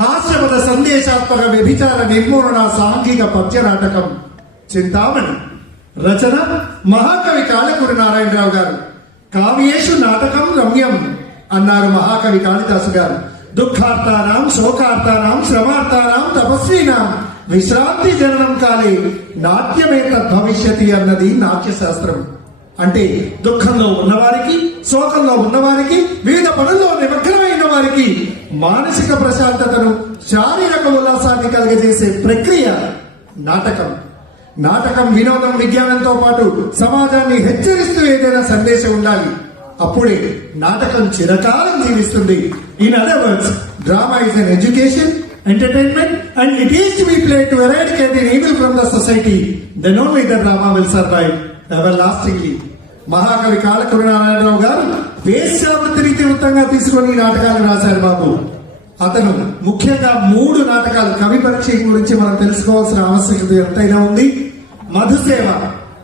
హాస్యపద సందేశాత్మక వ్యభిచార నిర్మూలన సాంఘిక పద్య నాటకం చింతామణి. రచన మహాకవి కాళకూరి నారాయణరావు గారు. కావ్యేషు నాటకం రమ్యం అన్నారు మహాకవి కాళిదాసు గారు. దుఃఖార్తానాం శోకార్తానాం శ్రమార్తానాం తపస్వీనాం విశ్రాంతి జననం కాలే నాట్యమే తద్భవిష్యతి అన్నది నాట్యశాస్త్రం. అంటే దుఃఖంలో ఉన్నవారికి, శోకంలో ఉన్నవారికి, వివిధ పనుల్లో నిమగ్నమైన వారికి మానసిక ప్రశాంతతను, శారీరక ఉల్లాసాన్ని కలిగజేసే ప్రక్రియ నాటకం. నాటకం వినోదం, విజ్ఞానంతో పాటు సమాజాన్ని హెచ్చరిస్తూ ఏదైనా సందేశం ఉండాలి. అప్పుడే నాటకం చిరకాలం జీవిస్తుంది. In other words, drama is an education, entertainment, and it is to be played to eradicate the evil from the society. Then only the drama will survive everlastingly. మహాకవి కాళకూరి నారాయణరావు గారు వేశ్యావృత్తిని తీవ్రంగా తీసుకొని ఈ నాటకాలు రాశారు బాబు. అతను ముఖ్యంగా 3 నాటకాలు కవి పరీక్ష గురించి మనం తెలుసుకోవాల్సిన ఆవశ్యకత ఎంతైనా ఉంది. మధుసేవ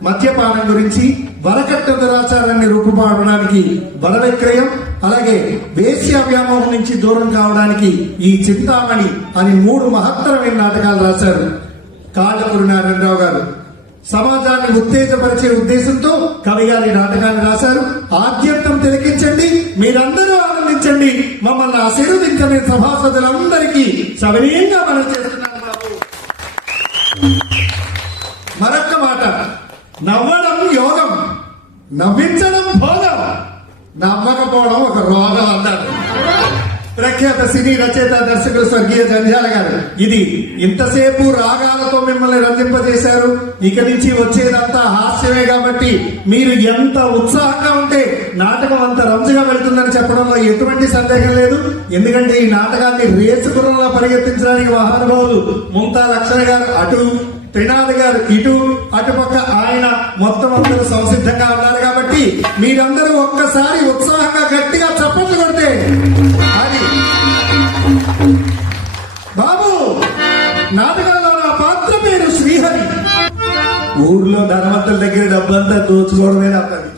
మద్యపానం గురించి, వరకట్న దురాచారాన్ని రూపుమాడడానికి వర విక్రయం, అలాగే వేశ్య వ్యామోహం నుంచి దూరం కావడానికి ఈ చింతామణి అని 3 మహత్తరమైన నాటకాలు రాశారు కాళకూరి నారాయణరావు గారు. సమాజాన్ని ఉత్తేజపరిచే ఉద్దేశంతో కవి గారి నాటకాన్ని రాశారు. ఆద్యంతం తిలకించండి, మీరందరూ ఆనందించండి, మమ్మల్ని ఆశీర్వదించని సభాసదులందరికీ సవినీయంగా మనం చేస్తున్నాం బాబు. మరొక్క మాట, నవ్వడం యోగం, నవ్వించడం భోగం, నవ్వకపోవడం ఒక రోగం అన్నారు ప్రఖ్యాత సినీ రచయిత దర్శకులు స్వర్గీయ జంధ్యాల గారు. ఇది ఇంతసేపు రాగాలతో మిమ్మల్ని రంజింపజేశారు, ఇక నుంచి వచ్చేదంతా హాస్యమే కాబట్టి మీరు ఎంత ఉత్సాహంగా ఉంటే నాటకం అంత రంజుగా వెళ్తుందని చెప్పడంలో ఎటువంటి సందేహం లేదు. ఎందుకంటే ఈ నాటకాన్ని రేసుకురంలా పరిగెత్తించడానికి మహానుభావులు ముంతా లక్ష్మణ గారు అటు, త్రినాథ్ గారు ఇటు, అటుపక్క ఆయన, మొత్తం అందరూ సంసిద్ధంగా ఉన్నారు. కాబట్టి మీరందరూ ఒక్కసారి ఉత్సాహంగా గట్టిగా చప్పట్లు కొడితే అది బాబు. నాటకంలో నా పాత్ర పేరు శ్రీహరి. ఊర్లో ధనవంతుల దగ్గర డబ్బంతా దోచుకోవడమే నా పని.